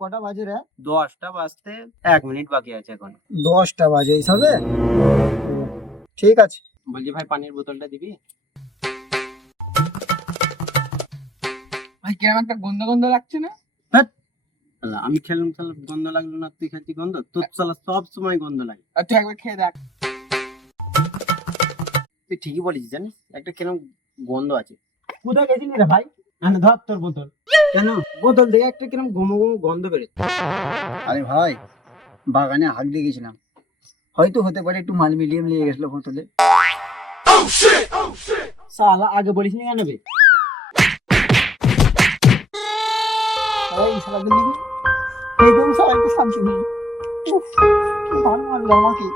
কটা বাজে রে? 10টা বাজতে 1 মিনিট বাকি আছে এখন। 10টা বাজে এইসবে? ঠিক আছে। বলছি ভাই পানির বোতলটা দিবি? ভাই কেমন একটা গন্ধ গন্ধ লাগছে না? শালা, আমি খেলাম শালা গন্ধ লাগলো না, তুই খাচ্ছি গন্ধ? তোর শালা সব সময় গন্ধ লাগে। আর তুই একবার খেয়ে দেখ। তুই ঠিকই বলেছিস, জানিস একটা কিরকম গন্ধ আছে। কোথায় গেছিলি রে ভাই? ধর তোর বোতল। কেন? বোতল থেকে একটা কিরকম ঘুমো ঘুমো গন্ধ বেরোচ্ছে। আরে ভাই, বাগানে হাঁক দিয়ে গেছিলাম, হয়তো হতে পারে একটু মাল মিলিয়ে নিয়ে গেছিল বোতলে। শালা আগে বলিস নি কেন বে? এই শালা গুলি, এই তো শালা একটু শান্তি নেই। উফ, কি ভালো লাগলো আমাকে।